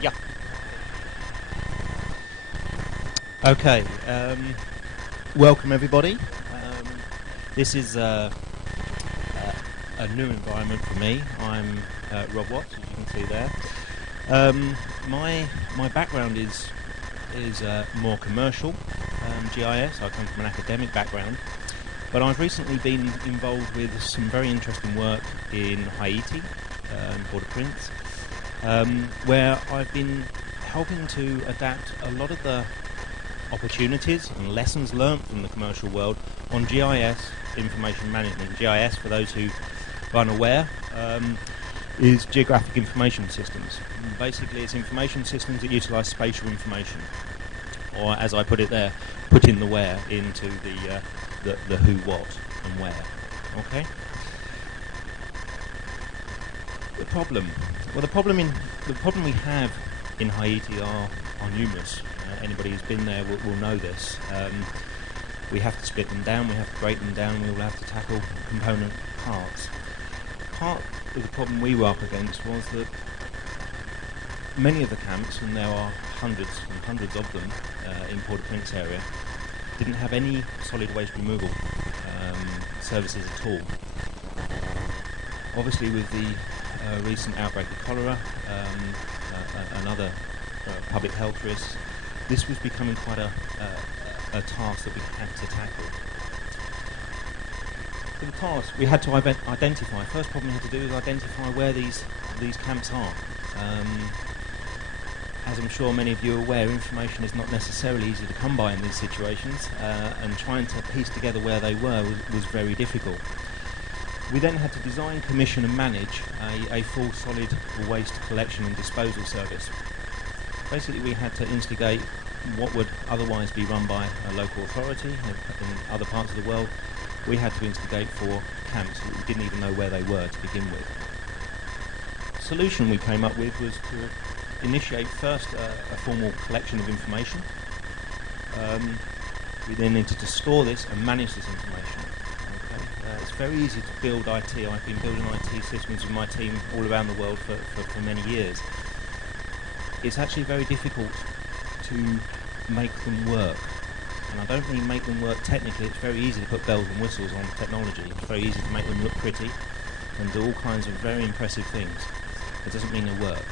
Yeah. Okay. Welcome everybody. This is a new environment for me. I'm Rob Watts, as you can see there. My background is more commercial GIS. I come from an academic background, but I've recently been involved with some very interesting work in Haiti, in Port-au-Prince, where I've been helping to adapt a lot of the opportunities and lessons learned from the commercial world on GIS information management. GIS, for those who are unaware, is Geographic Information Systems. And basically, it's information systems that utilise spatial information, or as I put it there, put in the where into the who, what, and where. Okay. The problem we have in Haiti are numerous. Anybody who's been there will know this. We have to split them down, we have to break them down, we will have to tackle component parts. Part of the problem we were up against was that many of the camps, and there are hundreds and hundreds of them in Port-au-Prince area, didn't have any solid waste removal services at all. Obviously, with the recent outbreak of cholera and other public health risks, this was becoming quite a task that we had to tackle. For the task, we had to identify. First problem we had to do is identify where these camps are. As I'm sure many of you are aware, information is not necessarily easy to come by in these situations, and trying to piece together where they were was very difficult. We then had to design, commission and manage a full solid waste collection and disposal service. Basically, we had to instigate what would otherwise be run by a local authority in other parts of the world. We had to instigate for camps that we didn't even know where they were to begin with. The solution we came up with was to initiate first a formal collection of information. We then needed to store this and manage this information. It's very easy to build IT. I've been building IT systems with my team all around the world for many years. It's actually very difficult to make them work. And I don't mean make them work technically. It's very easy to put bells and whistles on technology. It's very easy to make them look pretty and do all kinds of very impressive things. It doesn't mean they work.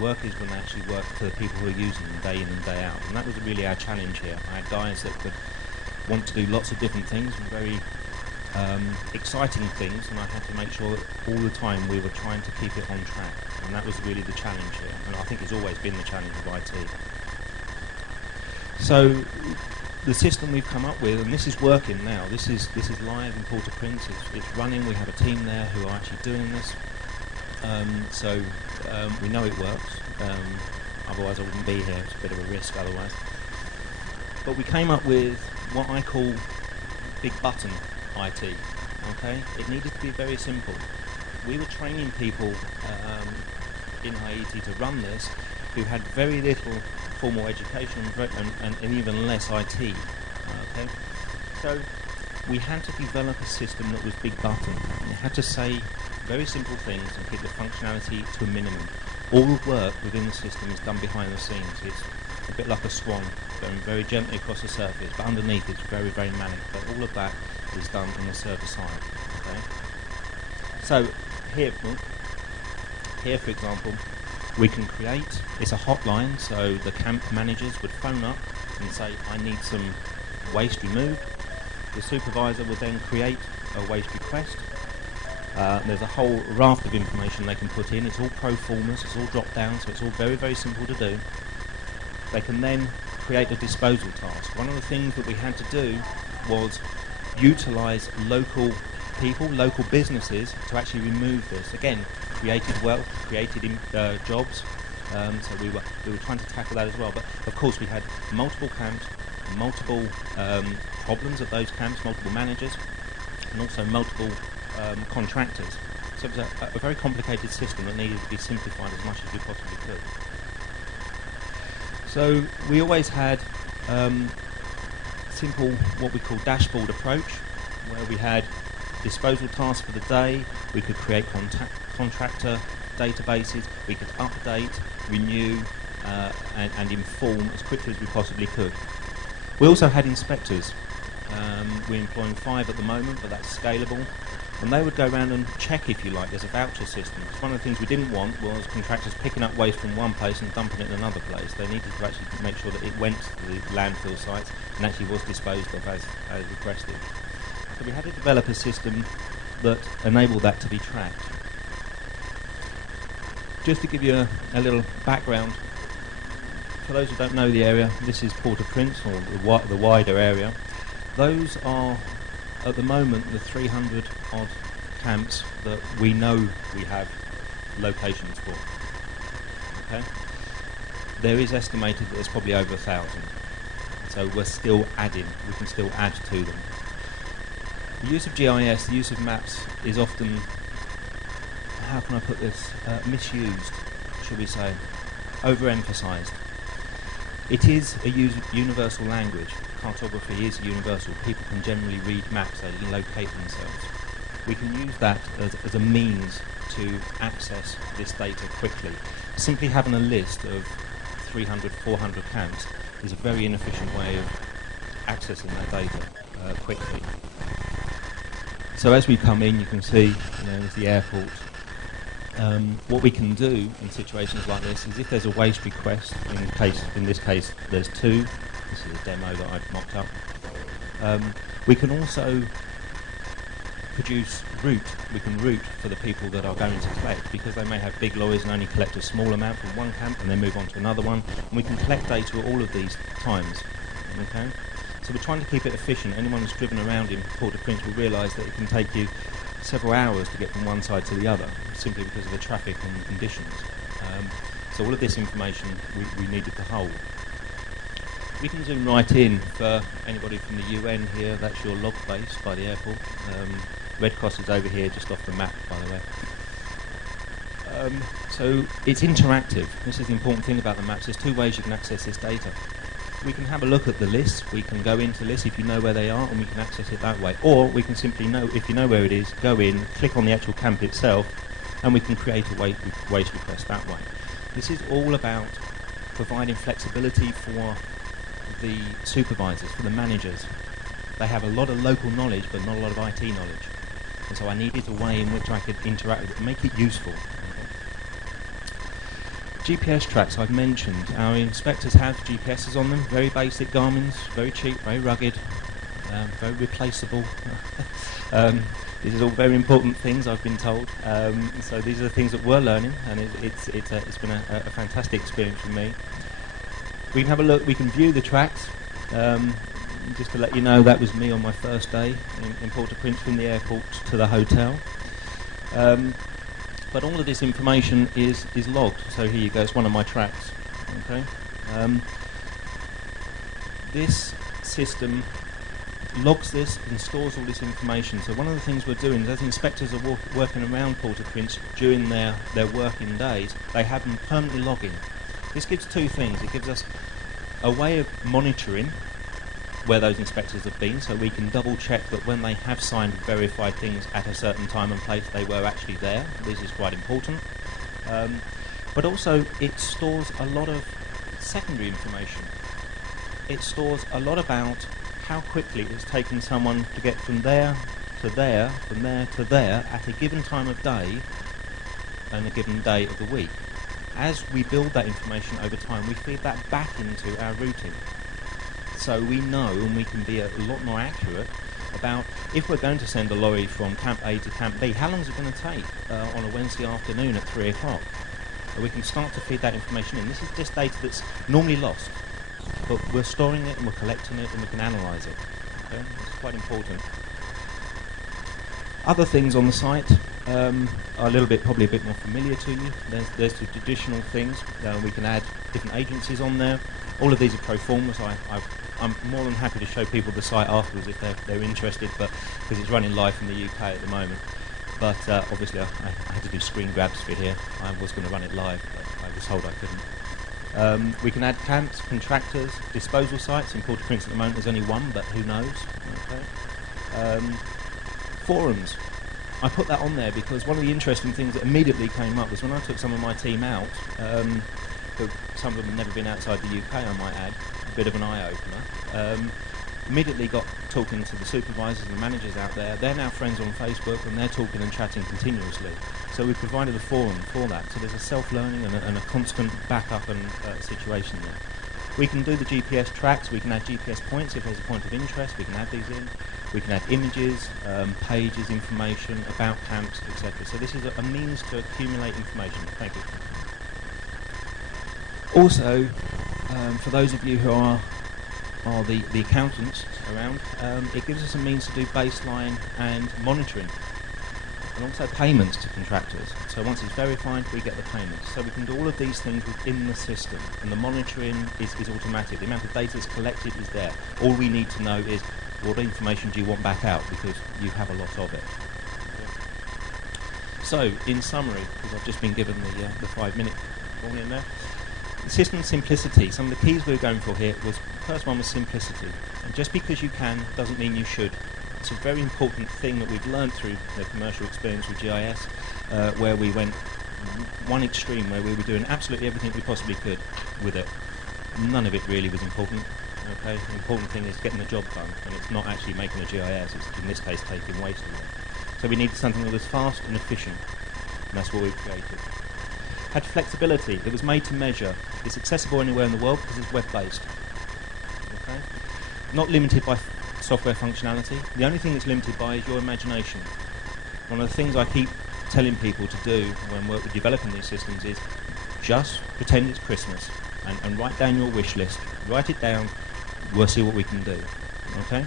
Work is when they actually work for the people who are using them day in and day out. And that was really our challenge here. I had guys that could want to do lots of different things and very exciting things, and I had to make sure that all the time we were trying to keep it on track, and that was really the challenge here, and I think it's always been the challenge of IT. So the system we've come up with, and this is working now, this is live in Port-au-Prince, it's running, we have a team there who are actually doing this, so we know it works, otherwise I wouldn't be here, it's a bit of a risk otherwise. But we came up with what I call big button IT. Okay, it needed to be very simple. We were training people in Haiti to run this who had very little formal education and even less IT. Okay, so we had to develop a system that was big button. We had to say very simple things and keep the functionality to a minimum. All the work within the system is done behind the scenes. It's a bit like a swan going very gently across the surface, but underneath it's very, very manic. But all of that is done on the server side. Okay. So here, for example, we can create. It's a hotline, so the camp managers would phone up and say, "I need some waste removed." The supervisor would then create a waste request. There's a whole raft of information they can put in. It's all pro formas. It's all drop down, so it's all very, very simple to do. They can then create a disposal task. One of the things that we had to do was utilise local people, local businesses to actually remove this. Again, created wealth, created jobs, so we were trying to tackle that as well. But of course we had multiple camps, multiple problems at those camps, multiple managers, and also multiple contractors. So it was a very complicated system that needed to be simplified as much as we possibly could. So we always had simple, what we call dashboard approach, where we had disposal tasks for the day, we could create contractor databases, we could update, renew, and inform as quickly as we possibly could. We also had inspectors. We're employing 5 at the moment, but that's scalable. And they would go around and check, if you like. There's a voucher system. Because one of the things we didn't want was contractors picking up waste from one place and dumping it in another place. They needed to actually make sure that it went to the landfill sites and actually was disposed of as requested. So we had to develop a system that enabled that to be tracked. Just to give you a little background, for those who don't know the area, this is Port-au-Prince, or the wider area. Those are, at the moment, the 300 odd camps that we know we have locations for. Okay? There is estimated that there's probably over 1,000. So we're still adding, we can still add to them. The use of GIS, the use of maps, is often, how can I put this, misused, should we say, overemphasised. It is a universal language. Cartography is universal. People can generally read maps, they can locate themselves. We can use that as a means to access this data quickly. Simply having a list of 300, 400 camps is a very inefficient way of accessing that data quickly. So as we come in, you can see, there's the airport. What we can do in situations like this is, if there's a waste request, in this case there's 2. This is a demo that I've mocked up. We can also produce route. We can route for the people that are going to collect, because they may have big lorries and only collect a small amount from one camp and then move on to another one. And we can collect data at all of these times. Okay? So we're trying to keep it efficient. Anyone who's driven around in Port-au-Prince will realise that it can take you several hours to get from one side to the other, simply because of the traffic and conditions. So all of this information we needed to hold. We can zoom right in for anybody from the UN here. That's your log base by the airport. Red Cross is over here, just off the map, by the way. So it's interactive. This is the important thing about the maps. There's 2 ways you can access this data. We can have a look at the lists. We can go into lists if you know where they are, and we can access it that way. Or we can simply know, if you know where it is, go in, click on the actual camp itself, and we can create a waste request that way. This is all about providing flexibility for the supervisors, for the managers. They have a lot of local knowledge, but not a lot of IT knowledge. And so I needed a way in which I could interact with it, make it useful. GPS tracks I've mentioned. Our inspectors have GPSs on them, very basic Garmin's, very cheap, very rugged, very replaceable. These are all very important things, I've been told. So these are the things that we're learning, and it's been a fantastic experience for me. We can have a look, we can view the tracks. Just to let you know, that was me on my first day in Port-au-Prince, from the airport to the hotel. But all of this information is logged. So here you go, it's one of my tracks. Okay. This system logs this and stores all this information. So one of the things we're doing is, as inspectors are working around Port-au-Prince during their working days, they have them permanently logging. This gives 2 things. It gives us a way of monitoring where those inspectors have been, so we can double check that when they have signed and verified things at a certain time and place, they were actually there. This is quite important. But also it stores a lot of secondary information. It stores a lot about how quickly it's taken someone to get from there to there, from there to there, at a given time of day and a given day of the week. As we build that information over time, we feed that back into our routing. So we know, and we can be a lot more accurate about, if we're going to send a lorry from Camp A to Camp B, how long is it going to take on a Wednesday afternoon at 3 o'clock? We can start to feed that information in. This is just data that's normally lost, but we're storing it and we're collecting it and we can analyse it. Okay? It's quite important. Other things on the site are probably a bit more familiar to you. There's the traditional things. We can add different agencies on there. All of these are pro formas. I'm more than happy to show people the site afterwards if they're interested, but because it's running live from the UK at the moment. But obviously I had to do screen grabs for here. I was going to run it live, but I was told I couldn't. We can add camps, contractors, disposal sites. In Port-au-Prince at the moment there's only 1, but who knows? Okay. Forums. I put that on there because one of the interesting things that immediately came up was when I took some of my team out, who some of them have never been outside the UK, I might add, a bit of an eye-opener. Immediately got talking to the supervisors and the managers out there. They're now friends on Facebook and they're talking and chatting continuously. So we've provided a forum for that. So there's a self-learning and a constant backup and situation there. We can do the GPS tracks, we can add GPS points if there's a point of interest, we can add these in. We can add images, pages, information, about camps, etc. So this is a means to accumulate information. Thank you. Also, for those of you who are the accountants around, it gives us a means to do baseline and monitoring, and also payments to contractors. So once it's verified, we get the payments. So we can do all of these things within the system, and the monitoring is automatic. The amount of data that's collected is there. All we need to know is what information do you want back out, because you have a lot of it. So, in summary, because I've just been given the 5-minute warning there, the system simplicity. Some of the keys we were going for here was, the first one was simplicity. And just because you can doesn't mean you should. It's a very important thing that we've learned through the commercial experience with GIS, where we went one extreme, where we were doing absolutely everything we possibly could with it. None of it really was important. Okay, the important thing is getting the job done, and it's not actually making a GIS, it's in this case taking waste away. So we needed something that was fast and efficient, and that's what we've created. Had flexibility, it was made to measure, it's accessible anywhere in the world because it's web-based. Okay? Not limited by software functionality, the only thing it's limited by is your imagination. One of the things I keep telling people to do when we're developing these systems is just pretend it's Christmas and write down your wish list, write it down. We'll see what we can do. Okay.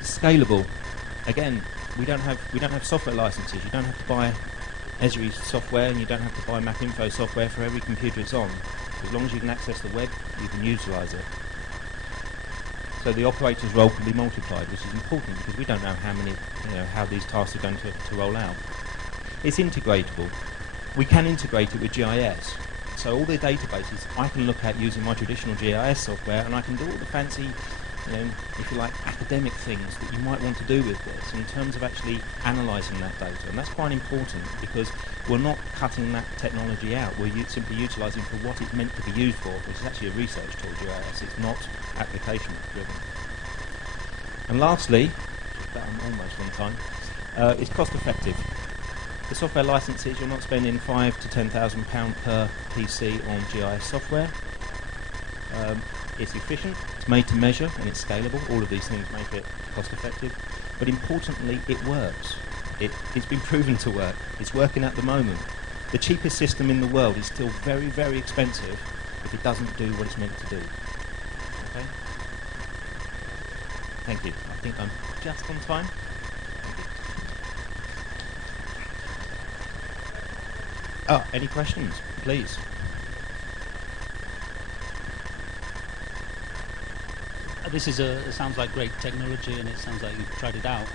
Scalable. Again, we don't have software licenses. You don't have to buy Esri software, and you don't have to buy MapInfo software for every computer it's on. As long as you can access the web, you can utilise it. So the operator's role can be multiplied, which is important because we don't know how these tasks are going to roll out. It's integratable. We can integrate it with GIS. So all the databases I can look at using my traditional GIS software, and I can do all the fancy, if you like, academic things that you might want to do with this in terms of actually analysing that data. And that's quite important because we're not cutting that technology out. We're simply utilising for what it's meant to be used for, which is actually a research tool, GIS. It's not application driven. And lastly, I'm almost on time, it's cost effective. The software licenses, you're not spending £5,000 to £10,000 per PC on GIS software. It's efficient, it's made to measure, and it's scalable. All of these things make it cost effective. But importantly, it works. It's been proven to work. It's working at the moment. The cheapest system in the world is still very, very expensive if it doesn't do what it's meant to do. Okay? Thank you. I think I'm just on time. Any questions, please? This sounds like great technology, and it sounds like you've tried it out.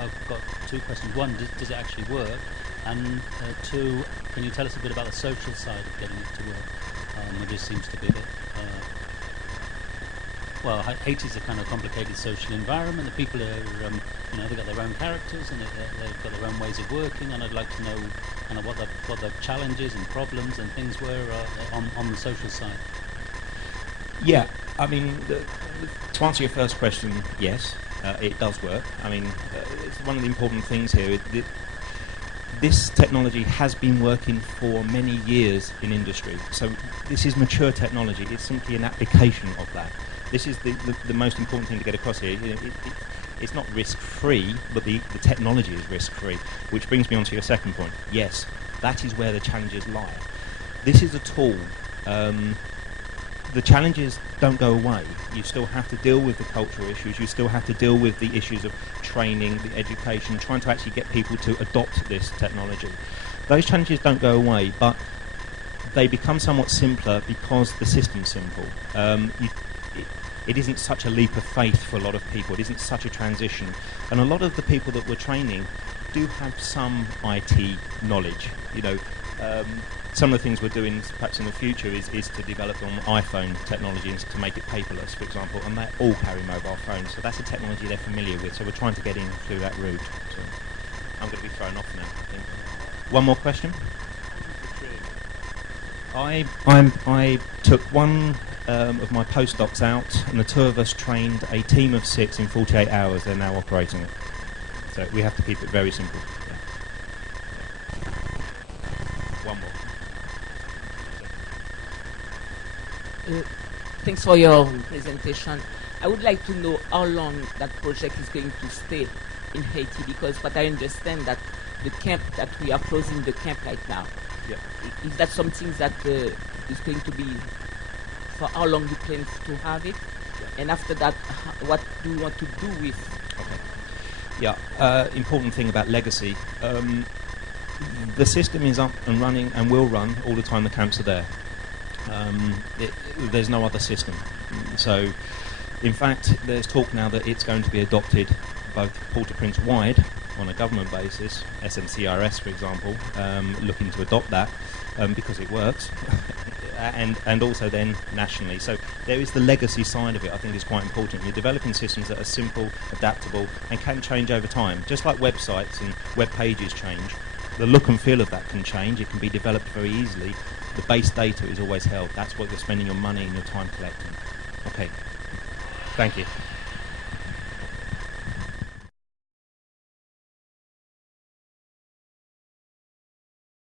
I've got two questions. One, does it actually work? And two, can you tell us a bit about the social side of getting it to work? It just seems to be a bit... Haiti's a kind of complicated social environment. The people are, they've got their own characters, and they've got their own ways of working, and I'd like to know kind of what the challenges and problems and things were on the social side. Yeah, I mean, to answer your first question, yes, it does work. I mean, it's one of the important things here. This technology has been working for many years in industry, so this is mature technology. It's simply an application of that. This is the most important thing to get across here. It's not risk-free, but the technology is risk-free, which brings me on to your second point. Yes, that is where the challenges lie. This is a tool. The challenges don't go away. You still have to deal with the cultural issues. You still have to deal with the issues of training, the education, trying to actually get people to adopt this technology. Those challenges don't go away, but they become somewhat simpler because the system's simple. It isn't such a leap of faith for a lot of people. It isn't such a transition. And a lot of the people that we're training do have some IT knowledge. Some of the things we're doing perhaps in the future is to develop on iPhone technology and to make it paperless, for example, and they all carry mobile phones. So that's a technology they're familiar with. So we're trying to get in through that route. So I'm going to be thrown off now, I think. One more question? I took one of my postdocs out, and the two of us trained a team of 6 in 48 hours. They're now operating it. So we have to keep it very simple. Yeah. One more. Thanks for your presentation. I would like to know how long that project is going to stay in Haiti, because what I understand that the camp, that we are closing the camp right now. Yeah. Is that something that is going to be, for how long you plan to have it? Yeah. And after that, what do you want to do with? Okay. Yeah, important thing about legacy. The system is up and running and will run all the time the camps are there. There's no other system. So, in fact, there's talk now that it's going to be adopted both Port-au-Prince wide on a government basis, SMCRS, for example, looking to adopt that because it works, and also then nationally. So there is the legacy side of it. I think is quite important. You're developing systems that are simple, adaptable, and can change over time. Just like websites and web pages change, the look and feel of that can change. It can be developed very easily. The base data is always held. That's what you're spending your money and your time collecting. Okay. Thank you.